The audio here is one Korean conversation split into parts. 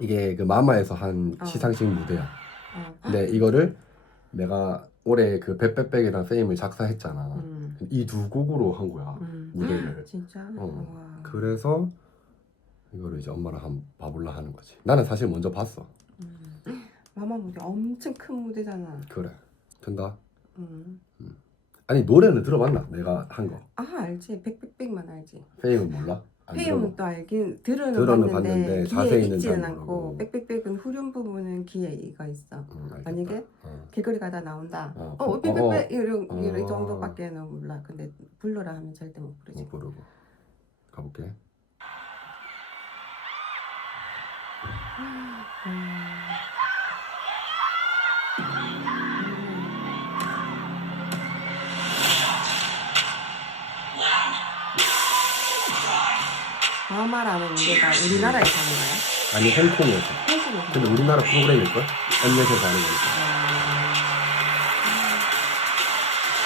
이게 그 마마에서 한 시상식 무대야. 근데 이거를 내가 올해 그 뱃백백이랑 페임을 작사했잖아. 이 두 곡으로 한 거야 무대를. 진짜? 와. 그래서 이거를 이제 엄마랑 한번 봐볼라 하는 거지. 나는 사실 먼저 봤어. 마마 무대 엄청 큰 무대잖아. 그래 된다. 음. 아니 노래는 들어봤나? 내가 한 거. 아 알지. 백백백만 알지. 페임은 몰라? 안 페임은 또 알긴 들어는 들어는 봤는데 봤는데 귀에 자세히는 익지는 잘 않고 모르고. 백백백은 후렴 부분은 귀에 이가 있어. 알겠다. 만약에 길거리 가다 나온다. 어, 백백백 이런 이 어. 정도밖에는 몰라. 근데 불러라 하면 절대 못 부르지. 못 부르고 가볼게. 마마라는 노래가 우리나라에서 하는 거야? 아니 홍콩에서. 한국에서. 근데 우리나라 프로그램일걸? 엠넷에서 하는 거니까.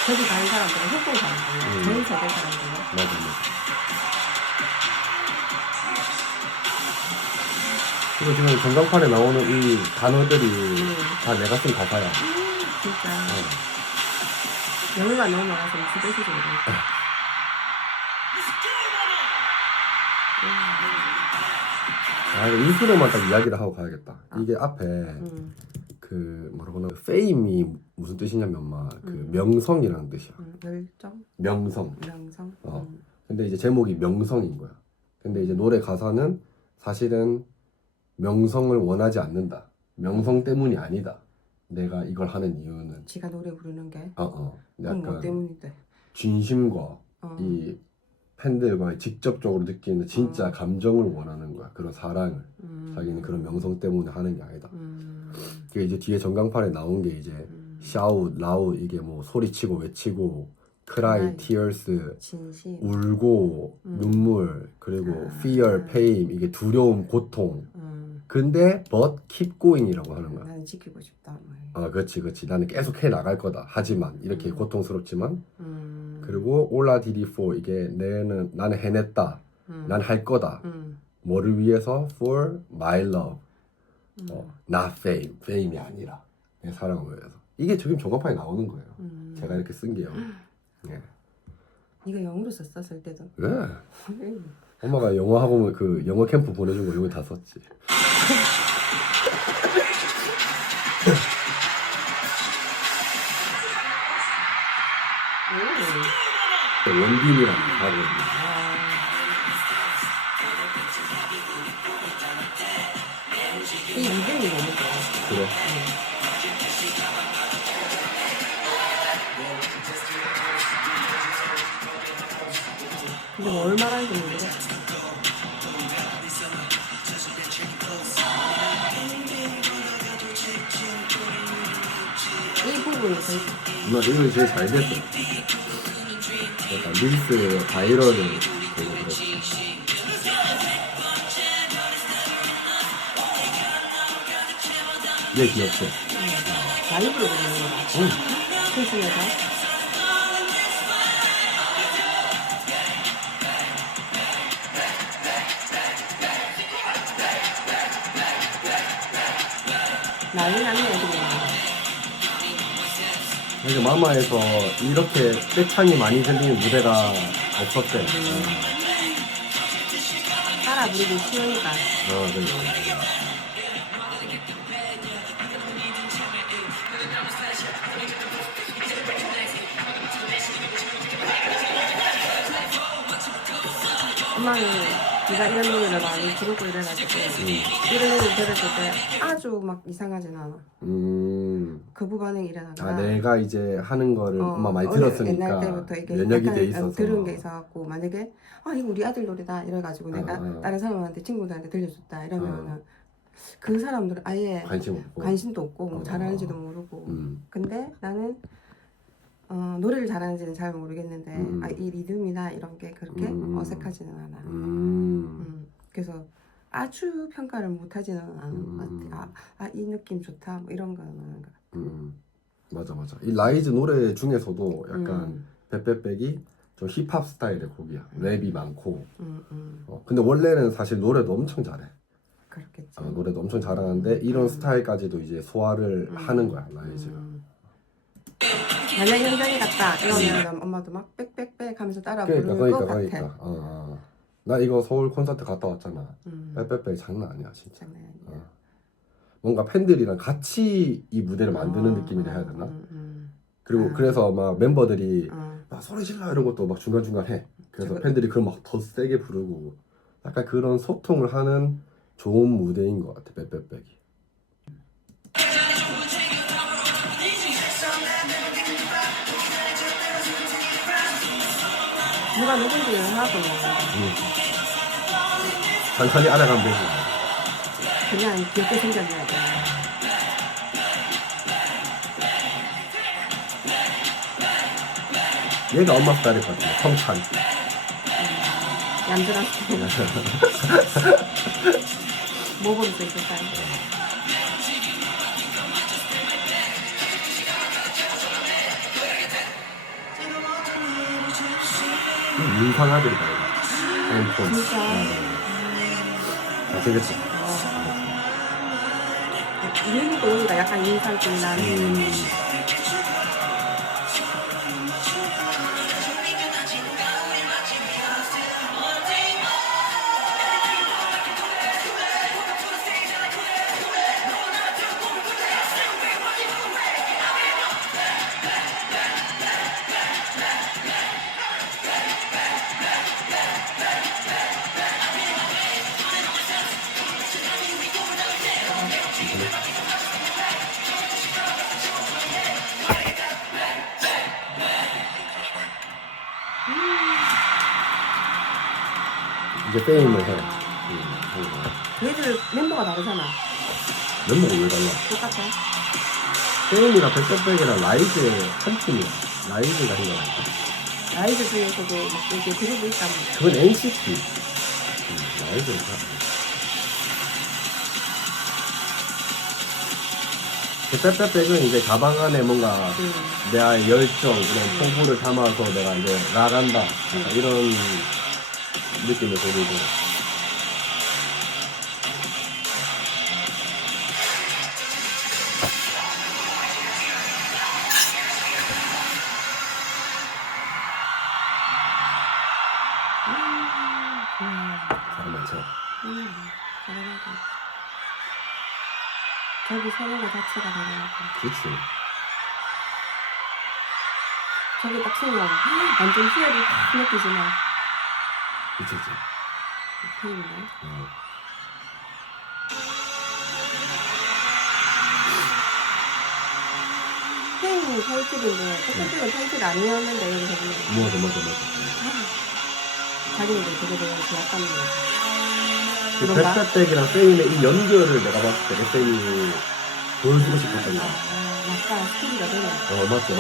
저기 가는 사람들은 홍콩 사람들이야. 전 세계 사람들이야. 맞아 맞아. 그리고 지금 전광판에 나오는 이 단어들이 다 내가 쓴 가사야. 진짜. 영어가 너무 많아서 집에서 좀 아, 이거 인트로만 딱 이야기를 하고 가야겠다. 이게 앞에 그 뭐라고 하나 페임이 무슨 뜻이냐면 막 그 명성이라는 뜻이야. 열정? 명성. 명성? 근데 이제 제목이 명성인 거야. 근데 이제 노래 가사는 사실은 명성을 원하지 않는다. 명성 때문이 아니다. 내가 이걸 하는 이유는 지가 노래 부르는 게? 그럼 뭐 약간 때문인데? 진심과 이 팬들과 직접적으로 느끼는 진짜 감정을 원하는 거야. 그런 사랑을. 자기는 그런 명성 때문에 하는 게 아니다. 그게 이제 뒤에 전광판에 나온 게 이제 shout, loud 이게 뭐 소리치고 외치고 cry, tears, 진심. 울고 눈물 그리고 fear, pain 이게 두려움, 고통. 근데 but keep going이라고 하는 거야. 나는 지키고 싶다. 그렇지. 나는 계속 해 나갈 거다. 하지만 이렇게 고통스럽지만 그리고 올라디디 for 이게 나는 해냈다. 난 할 거다. 뭐를 위해서? For my love. not fame. fame이 아니라 내 사랑을 위해서. 이게 지금 전광판에 나오는 거예요. 제가 이렇게 쓴 게요. 예. 네가 영어로 썼어 쓸 때도? 네. 엄마가 영어 학원 그 영어 캠프 보내준 거 여기 다 썼지. 원빈이라는 가거든요. 이 리듬이 너무 좋아. 그래. 근데 뭐 얼마나 하는지 모르겠어. 이 부분이 제일 누나 이거 제일 잘 됐어. 약간 릴스 바이럴을 되고 그랬어. 얘 귀엽지? 라이브로 부르는 거다. 펜션에서. 난리 나는 애들이 많아. 그러니까 마마에서 이렇게 떼창이 많이 들리는 무대가 없었대. 따라 부르기 쉬우니까. 그래. 엄마는 네가 이런 노래를 많이 부르고 이래가지고 이런 노래 들을 때 아주 막 이상하진 않아. 거부 반응이 일어나거나. 내가 이제 하는 거를 엄마 많이 들었으니까 옛날 때부터 이게 면역이 약간 돼 있어서 들은 게 있어갖고 만약에 이거 우리 아들 노래다 이래가지고 내가 다른 사람한테 친구들한테 들려줬다 이러면은 그 사람들은 아예 관심도 없고 뭐 잘하는지도 모르고. 근데 나는 노래를 잘하는지는 잘 모르겠는데 이 리듬이나 이런 게 그렇게 어색하지는 않아. 그래서 아주 평가를 못하지는 않은 것 같아. 이 느낌 좋다 뭐 이런 거는 하는 것 같아. 맞아. 이 라이즈 노래 중에서도 약간 뱃백백이 좀 힙합 스타일의 곡이야. 랩이 많고. 근데 원래는 사실 노래도 엄청 잘해. 그렇겠지. 노래도 엄청 잘하는데 이런 스타일까지도 이제 소화를 하는 거야 라이즈가. 만약 현장에 갔다 이러면 엄마도 막 빽빽빽 하면서 따라 부를 것 같아. 나 이거 서울 콘서트 갔다 왔잖아. 빽빽빽 장난 아니야 진짜. 장난 아니야. 뭔가 팬들이랑 같이 이 무대를 만드는 느낌이라 해야 되나? 그리고 그래서 막 멤버들이 막 소리 질러 이런 것도 막 중간중간 해. 그래서 팬들이 그걸 막 더 세게 부르고 약간 그런 소통을 하는 좋은 무대인 것 같아 빽빽빽이. 누가 누군지 하나도 천천히 알아가면 되지. 그냥 귀엽게 생겼어야 돼. 얘가 엄마 스타일일 것 같아. 성찬. 얌전한 스타일. 모범생 스타일. 인상아들이다 이거. 핸폰. 진짜. 잘생겼어. 유니도 여기가 약간 인상이 나는. 이제 페임을 해. 얘들 멤버가 다르잖아. 멤버가 왜 달라? 똑같아. 페임이랑 빽빽빽이랑 라이즈 한 팀이야. 라이즈가 생각났다 라이즈 중에서도 막 이렇게 그룹이 있다면. 그건 NCT. 라이즈는 빽빽빽은 이제 가방 안에 뭔가 내가 열정, 그런 풍부를 담아서 내가 이제 나간다. 약간 이런 느낌을 보이고. 사람 많죠. 잘하다. 저기 서는 거 자체가 대단하다. 그렇지. 저기 딱 서면 완전 희열이 확 느끼지만 그치. 페인이네. 페인은 타이틀인데 빽빽빽은 타이틀이 아니었는데 여기서 보면 맞아. 자기네들 되게 좋았다는 거. 그 빽빽빽이랑 페임의 이 연결을 내가 봤을 때 FM이 보여주고 싶었던 거야. 약간 스토리가 되네. 맞죠.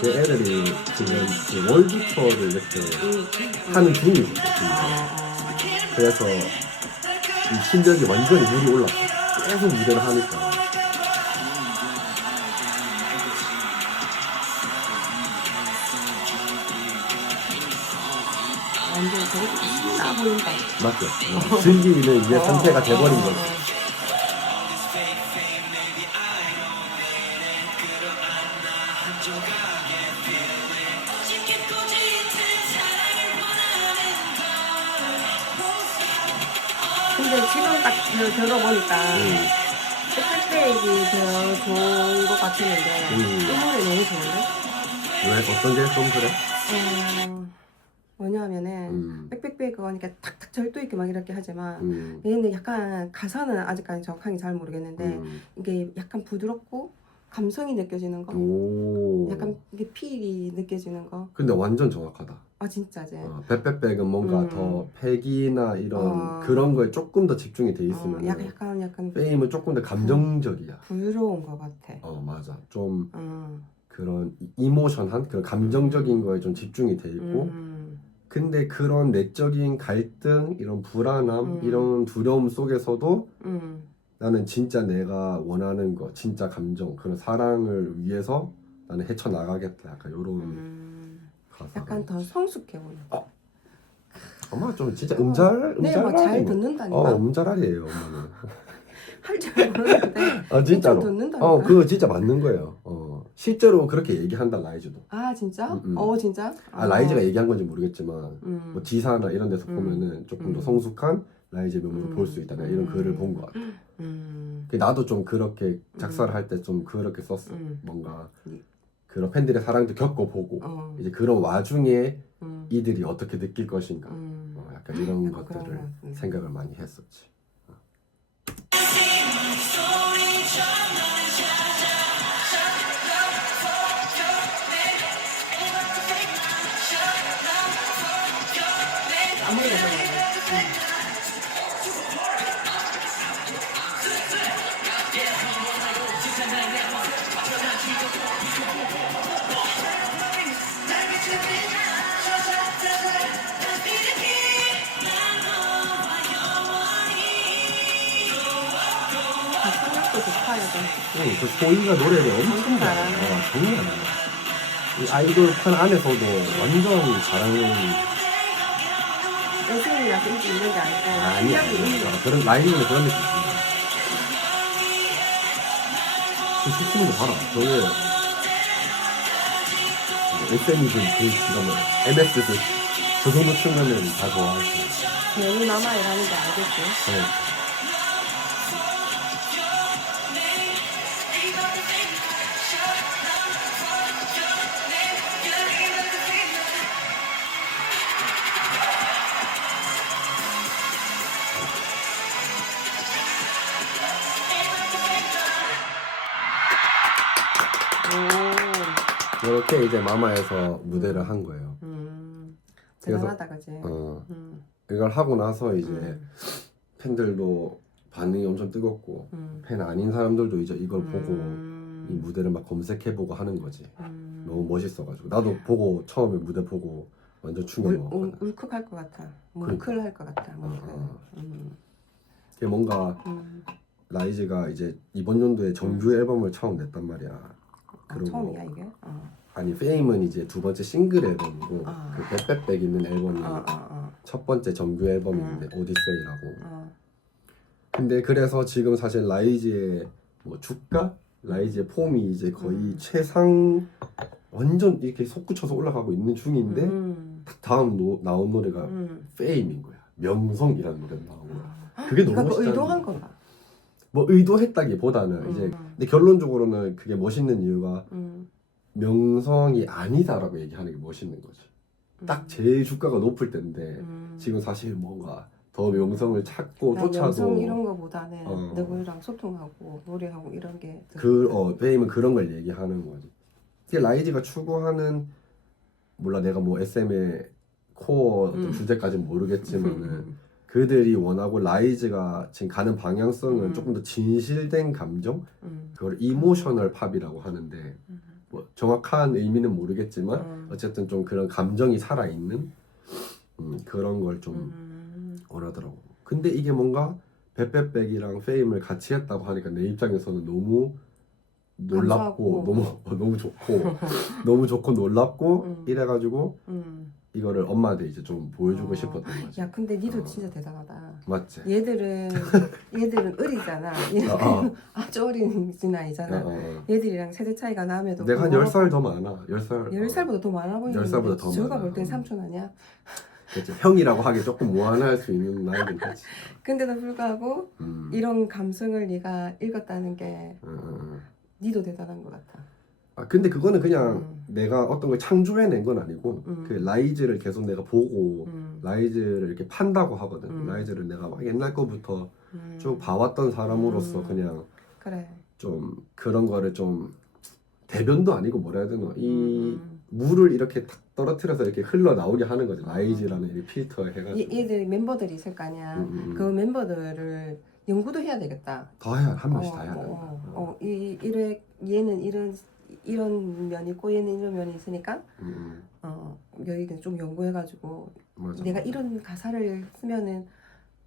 그 애들이 지금 그 월드 투어를 이렇게 하는 중이죠. 그래서 이 실력이 완전히 물이 올랐어. 계속 무대를 하니까. 완전 되게 신나 보인다. 맞죠? 즐기는 이제 상태가 돼버린 거지. 근데 지금 딱 들어보니까 빽빽빽이 더 좋은 것 같았는데 이 노래 너무 좋은데? 왜? 어떤 게 좀 그래? 뭐냐면은 빽빽빽 그거니까 탁탁 절도 있게 막 이렇게 하지만 얘는 약간 가사는 아직까지 정확하게 잘 모르겠는데 이게 약간 부드럽고 감성이 느껴지는 거 약간 이게 필이 느껴지는 거 근데 완전 정확하다. 아 진짜지? 빽빽빽은 뭔가 더 패기나 이런 그런 거에 조금 더 집중이 돼 있으면 약간 페임은 조금 더 감정적이야. 부드러운 것 같아. 맞아. 좀 그런 이모션한 그런 감정적인 거에 좀 집중이 돼 있고 근데 그런 내적인 갈등, 이런 불안함, 이런 두려움 속에서도 나는 진짜 내가 원하는 거, 진짜 감정, 그런 사랑을 위해서 나는 헤쳐나가겠다. 약간 이런 가사. 약간 더 성숙해 보여. 엄마 좀 진짜 음잘 잘 듣는다니까. 음잘하리에요 엄마는. 할 줄 모르는데 진짜로. 듣는다니까. 그거 진짜 맞는 거예요. 실제로 그렇게 얘기한다 라이즈도. 아 진짜? 진짜? 라이즈가 얘기한 건지 모르겠지만 뭐 지사나 이런 데서 보면은 조금 더 성숙한 라이즈의 면모를 볼 수 있다. 내가 이런 글을 본 것 같아. 나도 좀 그렇게 작사를 할 때 좀 그렇게 썼어. 뭔가 그런 팬들의 사랑도 겪어보고 이제 그런 와중에 이들이 어떻게 느낄 것인가 약간 이런 것들을 생각을 많이 했었지. 아무리 해도 성격도 좋다 여자. 그 소희가 노래를 엄청 잘해. 장난 아니야. 이 아이돌 fan 안에서도 완전 잘하는. 여승이라서 인기 있는 게 아니고 아니야. 실력이 있는 거. 그런 라이브는 그런 느낌 있습니다. 그 시스템도 봐라. 저게 SM이든 그 기가 뭐 MS든 저 정도 측면은 다 좋아할 수 있어. 배우 남아 일하는 게 알겠지. 네. 이렇게 이제 마마에서 무대를 한 거예요. 대단하다 그지. 이걸 하고 나서 이제 팬들도 반응이 엄청 뜨겁고 팬 아닌 사람들도 이제 이걸 보고 이 무대를 막 검색해보고 하는 거지. 너무 멋있어가지고 나도 보고 처음에 무대 보고 완전 충격 먹었거든. 울컥할 것 같아. 뭉클할 것 같아. 이게 뭔가 라이즈가 이제 이번 연도에 정규 앨범을 처음 냈단 말이야. 그리고 처음이야 이게? 아니 페임은 이제 두 번째 싱글 앨범이고 그 백백백 있는 앨범이 첫 번째 정규 앨범인데 오디세이라고. 근데 그래서 지금 사실 라이즈의 뭐 주가? 라이즈의 폼이 이제 거의 최상 완전 이렇게 솟구쳐서 올라가고 있는 중인데 딱 다음 나온 노래가 페임인 거야. 명성이라는 노래가 나온 거야. 그게 너무 멋있다. 의도한 건가? 뭐 의도했다기보다는 이제 근데 결론적으로는 그게 멋있는 이유가 명성이 아니다라고 얘기하는 게 멋있는 거지. 딱 제일 주가가 높을 때인데 지금 사실 뭔가 더 명성을 찾고 쫓아도 명성 이런 거보다는 누구랑 소통하고 노래하고 이런 게 페임은 그런 걸 얘기하는 거지. 이게 라이즈가 추구하는 몰라 내가 뭐 SM의 코어 주제까지는 모르겠지만은 그들이 원하고 라이즈가 지금 가는 방향성은 조금 더 진실된 감정 그걸 이모셔널 팝이라고 하는데 뭐 정확한 의미는 모르겠지만 어쨌든 좀 그런 감정이 살아있는 그런 걸 좀 원하더라고. 근데 이게 뭔가 백백백이랑 페임을 같이 했다고 하니까 내 입장에서는 너무 놀랍고 너무 좋고 너무 좋고 놀랍고 이래가지고 이거를 엄마한테 이제 좀 보여주고 싶었던 거지. 야 근데 니도 진짜 대단하다. 맞지? 얘들은 어리잖아. 얘들은 아주 어린 나이잖아. 얘들이랑 세대 차이가 남에도 내가 한 10살 더 많아. 10살보다 더 많아 보이는데 10살보다 더 저가 많아. 볼 땐 삼촌 아니야? 그치. 형이라고 하기 조금 무한할 수 있는 나이긴 하지. 근데도 불구하고 이런 감성을 네가 읽었다는 게 니도 대단한 것 같아. 근데 그거는 그냥 내가 어떤 걸 창조해낸 건 아니고 그 라이즈를 계속 내가 보고 라이즈를 이렇게 판다고 하거든. 라이즈를 내가 막 옛날 거부터 쭉 봐왔던 사람으로서 그냥 그래. 좀 그런 거를 좀 대변도 아니고 뭐라 해야 되나 이 물을 이렇게 탁 떨어뜨려서 이렇게 흘러나오게 하는 거지. 라이즈라는 이 필터 해가지고 얘들 멤버들이 있을 거 아니야. 그 멤버들을 연구도 해야 되겠다. 다 해야 한 명씩 다 해야 된다. 얘는 이런 이런 면이 꼬이는 이런 면이 있으니까 여기는 좀 연구해가지고 맞아, 내가 맞아. 이런 가사를 쓰면은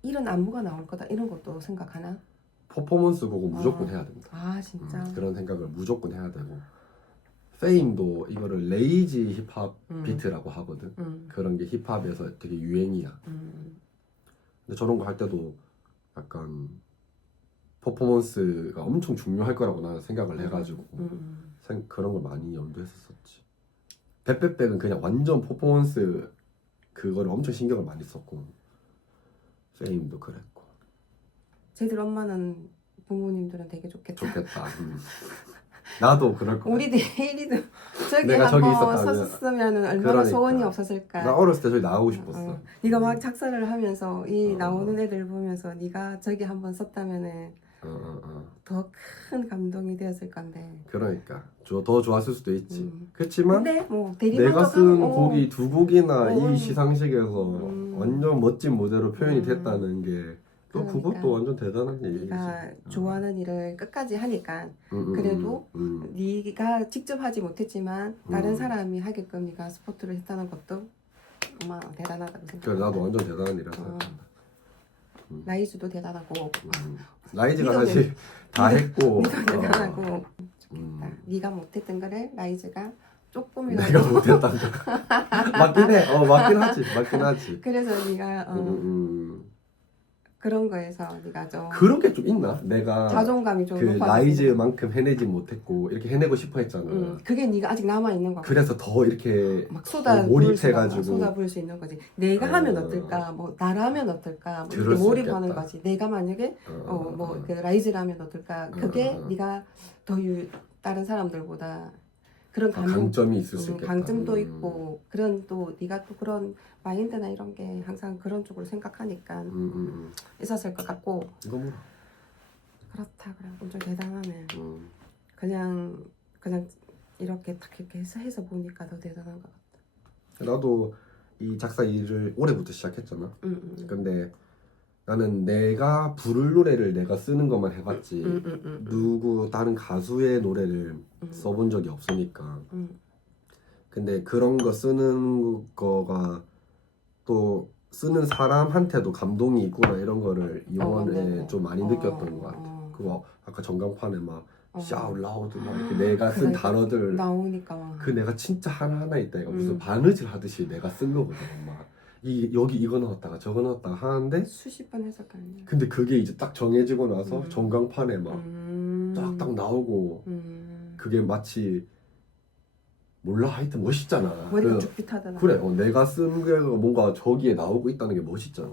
이런 안무가 나올 거다 이런 것도 생각하나? 퍼포먼스 보고 무조건 해야 된다. 아 진짜. 그런 생각을 무조건 해야 되고 페임도 이거를 레이지 힙합 비트라고 하거든. 그런 게 힙합에서 되게 유행이야. 근데 저런 거 할 때도 약간 퍼포먼스가 엄청 중요할 거라고 나는 생각을 해가지고 그런 걸 많이 염두했었지. 백백백은 그냥 완전 퍼포먼스 그거를 엄청 신경을 많이 썼고 페임도 그랬고. 쟤들 엄마는 부모님들은 되게 좋겠다. 좋겠다. 나도 그럴 거야. 우리 내일이도 저기 내가 저기 한번 있었다면. 섰으면 얼마나 그러니까. 소원이 없었을까. 나 어렸을 때 저기 나가고 싶었어. 네가 막 작사를 하면서 이 나오는 애들 보면서 네가 저기 한번 섰다면은 더 큰 감동이 되었을 건데. 그러니까 더 좋았을 수도 있지. 그렇지만 근데 뭐 내가 쓴 곡이 두 곡이나 이 어. 시상식에서 완전 멋진 무대로 표현이 됐다는 게 또 그러니까. 그것도 완전 대단한 얘기지. 네가 좋아하는 일을 끝까지 하니까 그래도 네가 직접 하지 못했지만 다른 사람이 하게끔 네가 스포트를 했다는 것도 정말 대단하다고 생각해. 그래 나도 완전 대단한 일이라 생각한다. 라이즈도 대단하고 라이즈가 니도 사실 다 했고 네가 대단하고 좋겠다. 네가 못했던 거를 라이즈가 조금이라도 내가 못했던 거 맞긴 해. 맞긴 하지. 그래서 네가 그런 거에서 네가 좀 그런 게 좀 있나? 내가 자존감이 좀 그 높아졌으니까. 라이즈만큼 해내지 못했고 이렇게 해내고 싶어 했잖아. 그게 네가 아직 남아 있는 거야. 그래서 더 이렇게 막 몰입해가지고 쏟아부을 수 있는 거지. 내가 하면 어떨까? 뭐 나라면 어떨까? 뭐 이렇게 몰입하는 거지. 내가 만약에 그 라이즈라면 어떨까? 그게 네가 더 다른 사람들보다 그런 강점이 있을 수 있겠다. 강점도 있고 그런 또 네가 또 그런 마인드나 이런 게 항상 그런 쪽으로 생각하니까 있었을 것 같고. 이거 뭐라? 그렇다 그래. 엄청 대단하네. 그냥 이렇게 딱 이렇게 해서 보니까 더 대단한 것 같다. 나도 이 작사 일을 올해부터 시작했잖아. 근데 나는 내가 부를 노래를 내가 쓰는 것만 해봤지 누구 다른 가수의 노래를 써본 적이 없으니까. 근데 그런 거 쓰는 거가 또 쓰는 사람한테도 감동이 있구나 이런 거를 이번에 좀 많이 느꼈던 것 같아. 그거 아까 전광판에 막 샤우 라우드 막 이렇게 내가 쓴 단어들 나오니까 막. 그 내가 진짜 하나하나 있다 이거 무슨 바느질 하듯이 내가 쓴 거거든. 막 여기 이거 넣었다가 저거 넣었다가 하는데 수십 번 해석하는. 근데 그게 이제 딱 정해지고 나서 전광판에 막 딱 나오고 그게 마치 몰라 하여튼 멋있잖아. 머리가 죽빛하잖아. 그래 내가 쓴 게 뭔가 저기에 나오고 있다는 게 멋있잖아.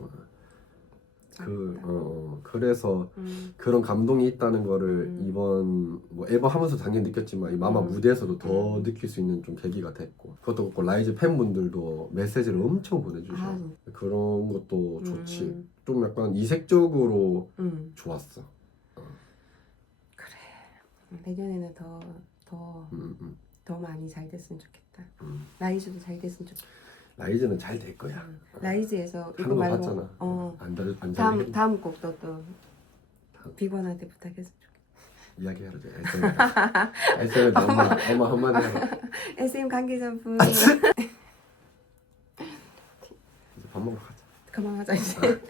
그래서 그런 감동이 있다는 거를 이번 뭐 앨범 하면서 당연히 느꼈지만 이 마마 무대에서도 더 느낄 수 있는 좀 계기가 됐고 그것도 그렇고 라이즈 팬분들도 메시지를 엄청 보내주셔. 그런 것도 좋지. 좀 약간 이색적으로 좋았어. 그래 내년에는 더 많이 잘 됐으면 좋겠다. 라이즈도 잘 됐으면 좋겠다. 라이즈는 잘 될 거야. 라이즈에서 이거 하는 거 말고 봤잖아. 안 잘. 다음 곡도 또 비건한테 부탁했으면 좋겠다. 이야기하러 줘. SM에 엄마 한마디 하라. SM 관계자분 이제 밥 먹으러 가자. 그만하자 이제.